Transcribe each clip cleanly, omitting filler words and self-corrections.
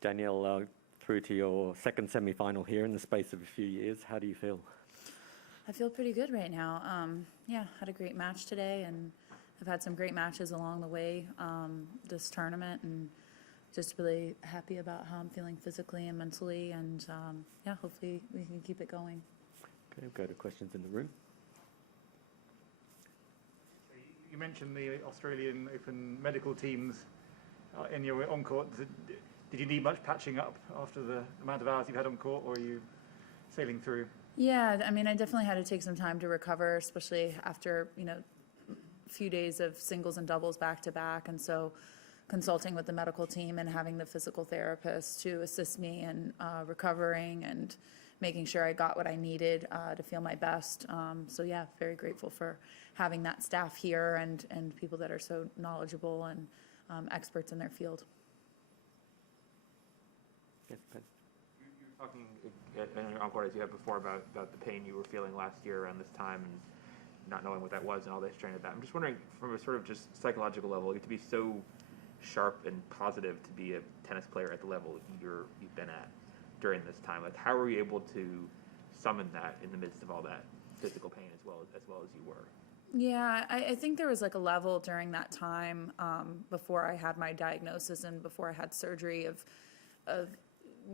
Danielle, through to your second semi-final here in the space of a few years. How do you feel? I feel pretty good right now. Yeah, had a great match today, and I've had some great matches along the way this tournament, and just really happy about how I'm feeling physically and mentally, and yeah, hopefully we can keep it going. Okay, we'll go to questions in the room. You mentioned the Australian Open medical teams in your on-court. Did you need much patching up after the amount of hours you've had on court, or are you sailing through? Yeah, I mean, I definitely had to take some time to recover, especially after, a few days of singles and doubles back to back. And so consulting with the medical team and having the physical therapist to assist me in recovering and making sure I got what I needed to feel my best. So yeah, very grateful for having that staff here and people that are so knowledgeable and experts in their field. Yes, Ben. You were talking in your encore, as you had before, about the pain you were feeling last year around this time and not knowing what that was and all the strain of that. I'm just wondering, from a sort of just psychological level, to be so sharp and positive to be a tennis player at the level you've been at during this time, like how were you able to summon that in the midst of all that physical pain as well as you were? Yeah, I think there was like a level during that time before I had my diagnosis and before I had surgery of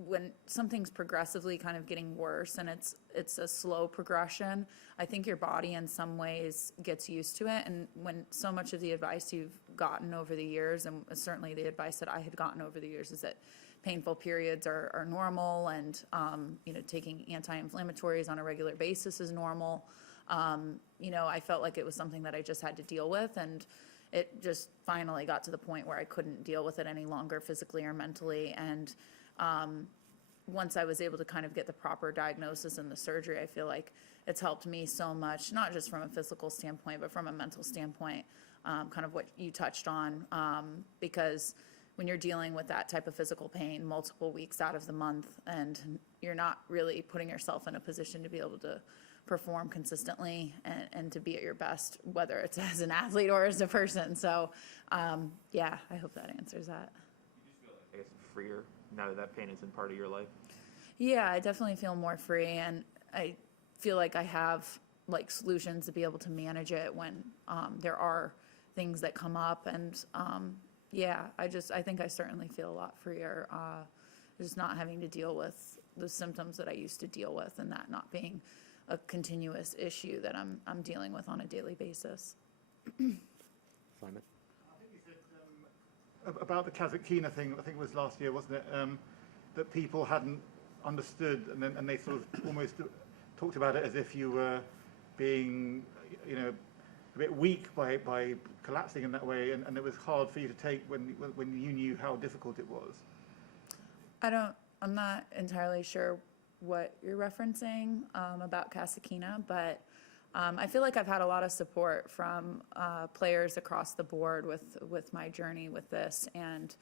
when something's progressively kind of getting worse and it's a slow progression. I think your body in some ways gets used to it, and when so much of the advice you've gotten over the years, and certainly the advice that I had gotten over the years, is that painful periods are normal, and taking anti-inflammatories on a regular basis is normal. I felt like it was something that I just had to deal with, and it just finally got to the point where I couldn't deal with it any longer physically or mentally. And once I was able to kind of get the proper diagnosis and the surgery, I feel like it's helped me so much, not just from a physical standpoint, but from a mental standpoint, kind of what you touched on, because when you're dealing with that type of physical pain multiple weeks out of the month, and you're not really putting yourself in a position to be able to perform consistently and to be at your best, whether it's as an athlete or as a person. So, yeah, I hope that answers that. You just feel like, I guess, freer now that pain isn't part of your life? Yeah, I definitely feel more free, and I feel like I have like solutions to be able to manage it when there are things that come up. And yeah, I think I certainly feel a lot freer, just not having to deal with the symptoms that I used to deal with, and that not being a continuous issue that I'm dealing with on a daily basis. Simon? I think you said about the Kazakhina thing, I think it was last year, wasn't it, that people hadn't understood, and they sort of almost talked about it as if you were being, a bit weak by collapsing in that way, and it was hard for you to take when you knew how difficult it was. I'm not entirely sure what you're referencing about Kasatkina, but I feel like I've had a lot of support from players across the board with my journey with this, and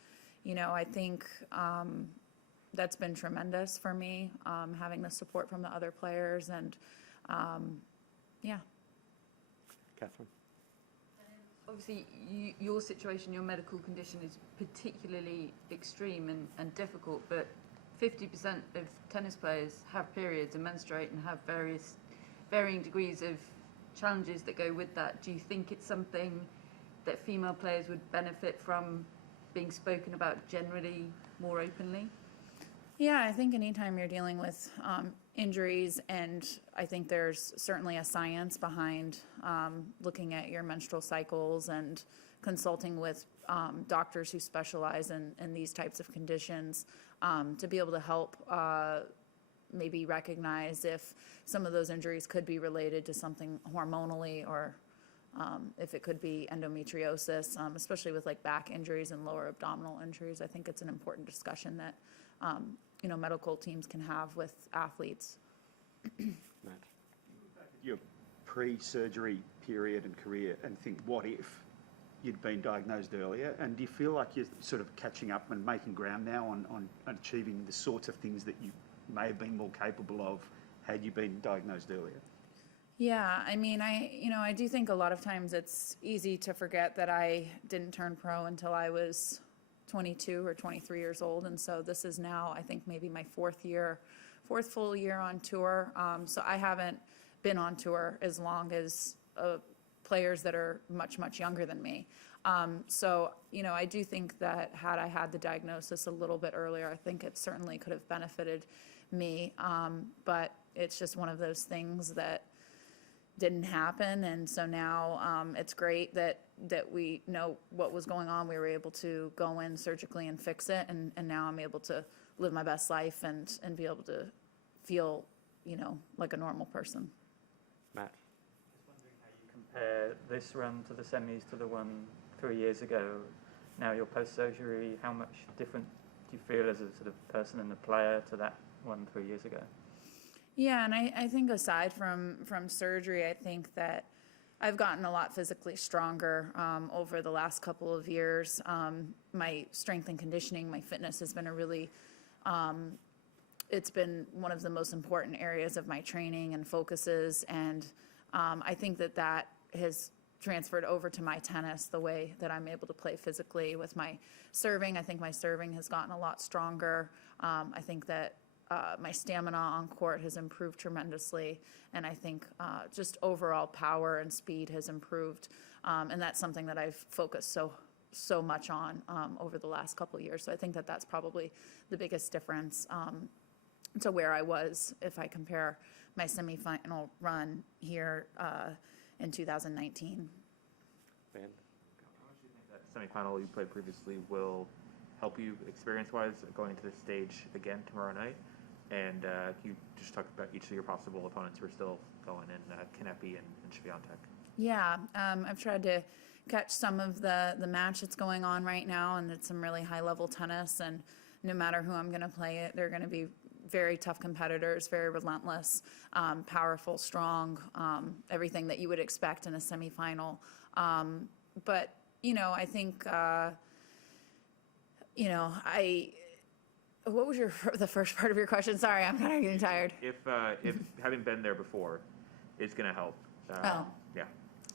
I think that's been tremendous for me, having the support from the other players, and yeah. Catherine? Obviously, your situation, your medical condition is particularly extreme and difficult, but 50% of tennis players have periods and menstruate and have varying degrees of challenges that go with that. Do you think it's something that female players would benefit from being spoken about generally more openly? Yeah, I think anytime you're dealing with injuries, and I think there's certainly a science behind looking at your menstrual cycles and consulting with doctors who specialize in these types of conditions to be able to help maybe recognize if some of those injuries could be related to something hormonally, or if it could be endometriosis, especially with like back injuries and lower abdominal injuries. I think it's an important discussion that medical teams can have with athletes. Matt? Your pre-surgery period and career, and think, what if you'd been diagnosed earlier? And do you feel like you're sort of catching up and making ground now on achieving the sorts of things that you may have been more capable of had you been diagnosed earlier? Yeah, I mean, I do think a lot of times it's easy to forget that I didn't turn pro until I was 22 or 23 years old, and so this is now, I think, maybe my fourth full year on tour. So I haven't been on tour as long as players that are much, much younger than me. So, I do think that had I had the diagnosis a little bit earlier, I think it certainly could have benefited me. But it's just one of those things that didn't happen. And so now it's great that we know what was going on. We were able to go in surgically and fix it. And now I'm able to live my best life and be able to feel, like a normal person. Matt? Just wondering how you compare this run to the semis to the one 3 years ago. Now you're post-surgery, how much different do you feel as a sort of person and a player to that one 3 years ago? Yeah, and I think aside from surgery, I think that I've gotten a lot physically stronger over the last couple of years. My strength and conditioning, my fitness has been it's been one of the most important areas of my training and focuses, and I think that has transferred over to my tennis, the way that I'm able to play physically with my serving. I think my serving has gotten a lot stronger. I think that my stamina on court has improved tremendously, and I think just overall power and speed has improved, and that's something that I've focused so much on over the last couple of years. So I think that that's probably the biggest difference to where I was if I compare my semifinal run here in 2019. Ben? How much do you think that semifinal you played previously will help you experience-wise going into this stage again tomorrow night? And you just talked about each of your possible opponents who are still going in, Kanepi and Swiatek. Yeah, I've tried to catch some of the match that's going on right now, and it's some really high-level tennis, and no matter who I'm going to play it, they're going to be very tough competitors, very relentless, powerful, strong, everything that you would expect in a semifinal. But, I think, what was the first part of your question? Sorry, I'm kind of getting tired. If having been there before is going to help. Yeah.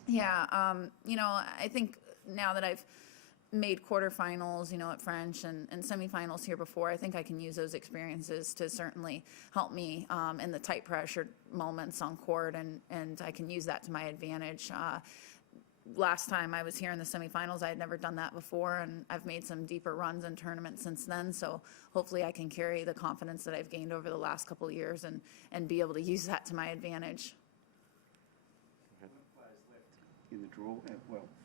Yeah, I think now that I've made quarterfinals, at French and semifinals here before, I think I can use those experiences to certainly help me in the tight pressure moments on court, and I can use that to my advantage. Last time I was here in the semifinals, I had never done that before, and I've made some deeper runs in tournaments since then, so hopefully I can carry the confidence that I've gained over the last couple of years and be able to use that to my advantage. In the draw,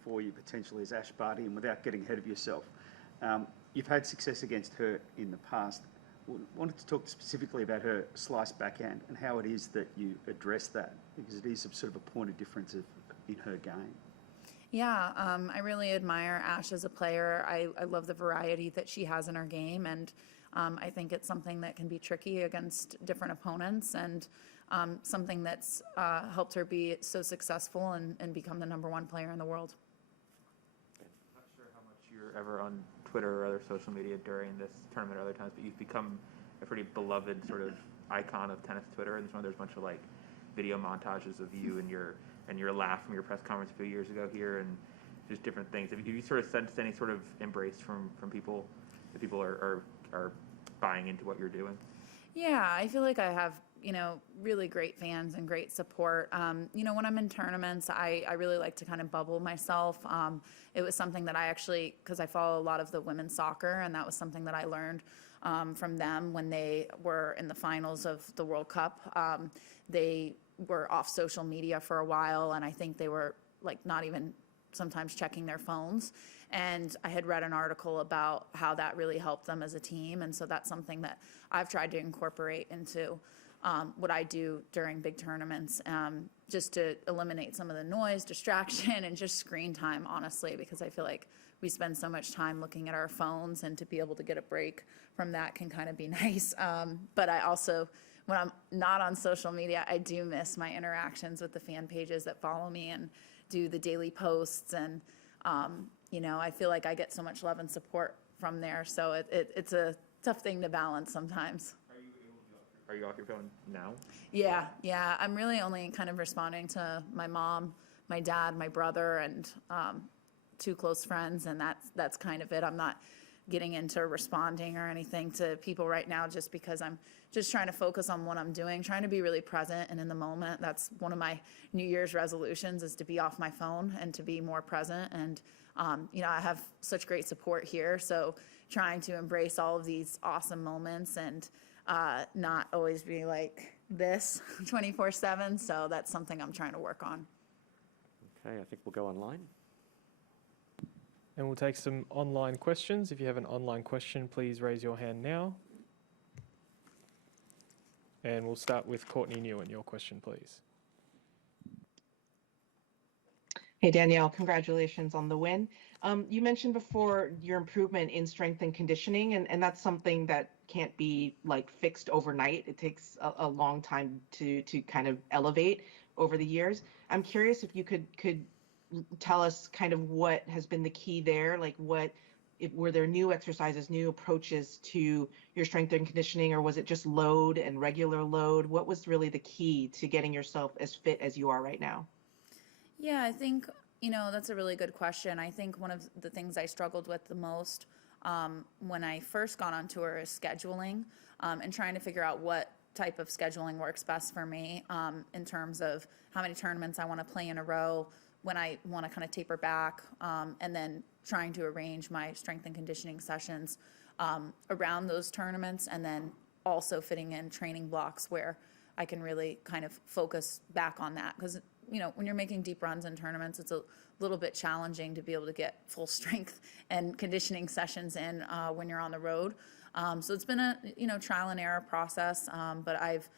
for you potentially is Ash Barty, and without getting ahead of yourself, you've had success against her in the past. Wanted to talk specifically about her slice backhand and how it is that you address that, because it is sort of a point of difference in her game. Yeah, I really admire Ash as a player. I love the variety that she has in her game, and I think it's something that can be tricky against different opponents, and something that's helped her be so successful and become the #1 player in the world. I'm not sure how much you're ever on Twitter or other social media during this tournament or other times, but you've become a pretty beloved sort of icon of tennis Twitter. And there's a bunch of video montages of you and your laugh from your press conference a few years ago here, and just different things. Have you sort of sensed any sort of embrace from people, that people are buying into what you're doing? Yeah, I feel like I have, really great fans and great support. When I'm in tournaments, I really like to kind of bubble myself. It was something that I actually, because I follow a lot of the women's soccer, and that was something that I learned from them when they were in the finals of the World Cup. They were off social media for a while, and I think they were not even sometimes checking their phones. And I had read an article about how that really helped them as a team, and so that's something that I've tried to incorporate into what I do during big tournaments, just to eliminate some of the noise, distraction, and just screen time, honestly, because I feel like we spend so much time looking at our phones, and to be able to get a break from that can kind of be nice. But I also, when I'm not on social media, I do miss my interactions with the fan pages that follow me and do the daily posts, and I feel like I get so much love and support from there, so it's a tough thing to balance sometimes. Are you off your phone now? Yeah, I'm really only kind of responding to my mom, my dad, my brother, and 2 close friends, and that's kind of it. I'm not getting into responding or anything to people right now, just because I'm just trying to focus on what I'm doing, trying to be really present and in the moment. That's one of my New Year's resolutions, is to be off my phone and to be more present. And, you know, I have such great support here. So trying to embrace all of these awesome moments and not always be like this 24/7. So that's something I'm trying to work on. Okay, I think we'll go online. And we'll take some online questions. If you have an online question, please raise your hand now. And we'll start with Courtney Newen. Your question, please. Hey, Danielle, congratulations on the win. You mentioned before your improvement in strength and conditioning, and that's something that can't be like fixed overnight. It takes a long time to kind of elevate over the years. I'm curious if you could tell us kind of what has been the key there, like were there new exercises, new approaches to your strength and conditioning, or was it just load and regular load? What was really the key to getting yourself as fit as you are right now? Yeah, I think, you know, that's a really good question. I think one of the things I struggled with the most when I first got on tour is scheduling, and trying to figure out what type of scheduling works best for me in terms of how many tournaments I want to play in a row, when I want to kind of taper back, and then trying to arrange my strength and conditioning sessions around those tournaments, and then also fitting in training blocks where I can really kind of focus back on that. Because, you know, when you're making deep runs in tournaments, it's a little bit challenging to be able to get full strength and conditioning sessions in when you're on the road. So it's been a, you know, trial and error process, but I've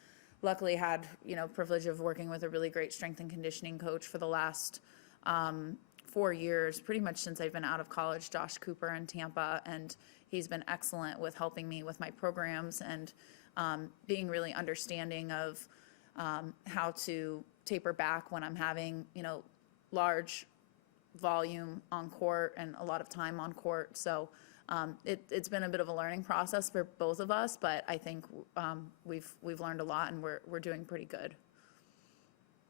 luckily had, you know, privilege of working with a really great strength and conditioning coach for the last 4 years, pretty much since I've been out of college, Josh Cooper in Tampa, and he's been excellent with helping me with my programs and being really understanding of how to taper back when I'm having, you know, large volume on court and a lot of time on court. So it's been a bit of a learning process for both of us, but I think we've learned a lot, and we're doing pretty good.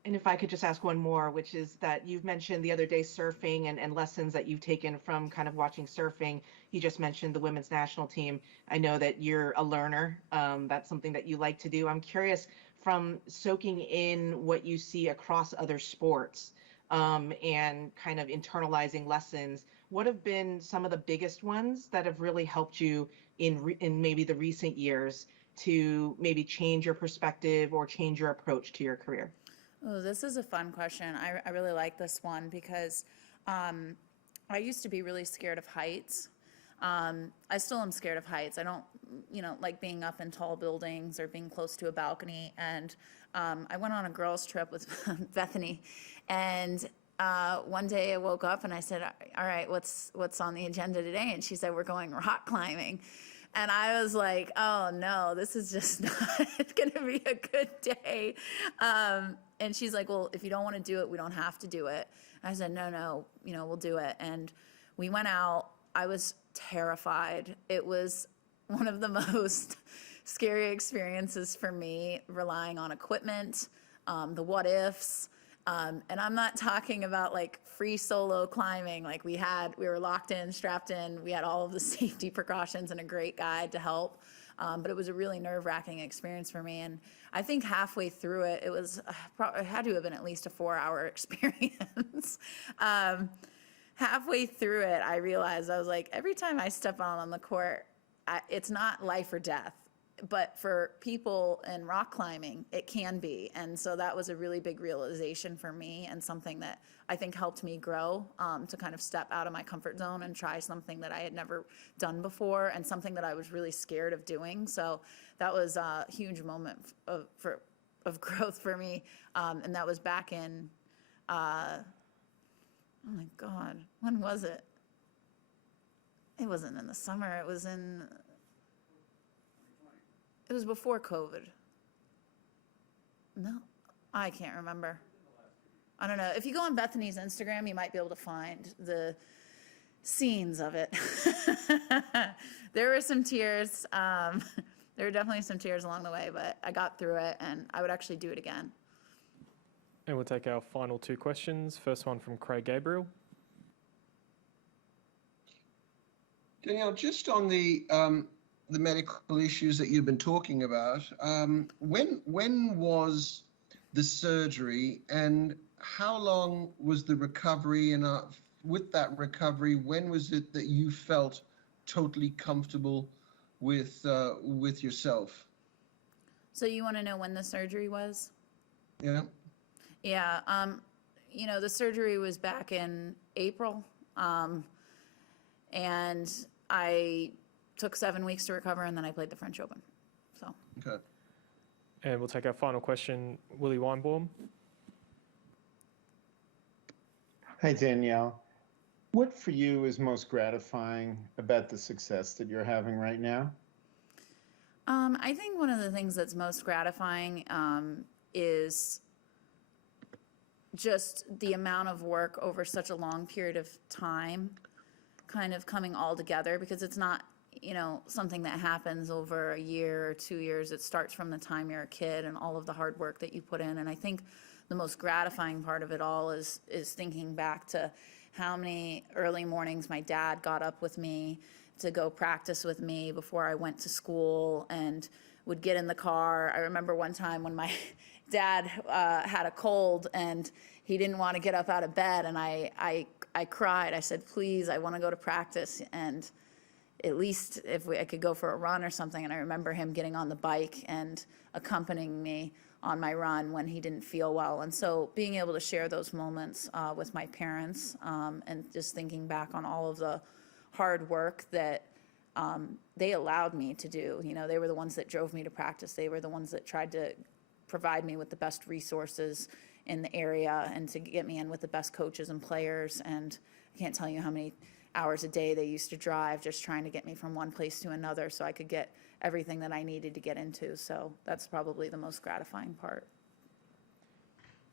And if I could just ask one more, which is that you've mentioned the other day surfing and lessons that you've taken from kind of watching surfing. You just mentioned the women's national team. I know that you're a learner. That's something that you like to do. I'm curious, from soaking in what you see across other sports and kind of internalizing lessons, what have been some of the biggest ones that have really helped you in maybe the recent years to maybe change your perspective or change your approach to your career? Oh, this is a fun question. I really like this one because I used to be really scared of heights. I still am scared of heights. I don't, you know, like being up in tall buildings or being close to a balcony. And I went on a girls' trip with Bethany, and one day I woke up and I said, "All right, what's on the agenda today?" And she said, "We're going rock climbing." And I was like, "Oh no, this is just not going to be a good day." And she's like, "Well, if you don't want to do it, we don't have to do it." And I said, No, you know, we'll do it. And we went out. I was terrified. It was one of the most scary experiences for me, relying on equipment, the what ifs. And I'm not talking about like free solo climbing. Like we were locked in, strapped in. We had all of the safety precautions and a great guide to help. But it was a really nerve-wracking experience for me. And I think halfway through it, it had to have been at least a 4-hour experience. Halfway through it, I realized, I was like, every time I step out on the court, it's not life or death. But for people in rock climbing, it can be. And so that was a really big realization for me, and something that I think helped me grow, to kind of step out of my comfort zone and try something that I had never done before, and something that I was really scared of doing. So that was a huge moment of growth for me. And that was back in, oh my God, when was it? It wasn't in the summer. It was before COVID. No, I can't remember. I don't know. If you go on Bethany's Instagram, you might be able to find the scenes of it. There were some tears. There were definitely some tears along the way, but I got through it, and I would actually do it again. And we'll take our final two questions. First one from Craig Gabriel. Danielle, just on the medical issues that you've been talking about, when was the surgery, and how long was the recovery? And with that recovery, when was it that you felt totally comfortable with yourself? So you want to know when the surgery was? Yeah. Yeah, you know, the surgery was back in April, and I took 7 weeks to recover, and then I played the French Open. So. Okay. And we'll take our final question, Willie Weinbaum. Hi, Danielle. What for you is most gratifying about the success that you're having right now? I think one of the things that's most gratifying is just the amount of work over such a long period of time kind of coming all together, because it's not, you know, something that happens over a year or 2 years. It starts from the time you're a kid and all of the hard work that you put in. And I think the most gratifying part of it all is thinking back to how many early mornings my dad got up with me to go practice with me before I went to school, and would get in the car. I remember one time when my dad had a cold and he didn't want to get up out of bed, and I cried. I said, please, I want to go to practice, and at least if I could go for a run or something. And I remember him getting on the bike and accompanying me on my run when he didn't feel well. And so being able to share those moments with my parents, and just thinking back on all of the hard work that they allowed me to do. You know, they were the ones that drove me to practice. They were the ones that tried to provide me with the best resources in the area and to get me in with the best coaches and players. And I can't tell you how many hours a day they used to drive just trying to get me from one place to another so I could get everything that I needed to get into. So that's probably the most gratifying part.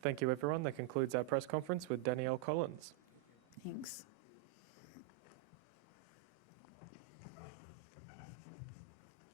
Thank you, everyone. That concludes our press conference with Danielle Collins. Thanks.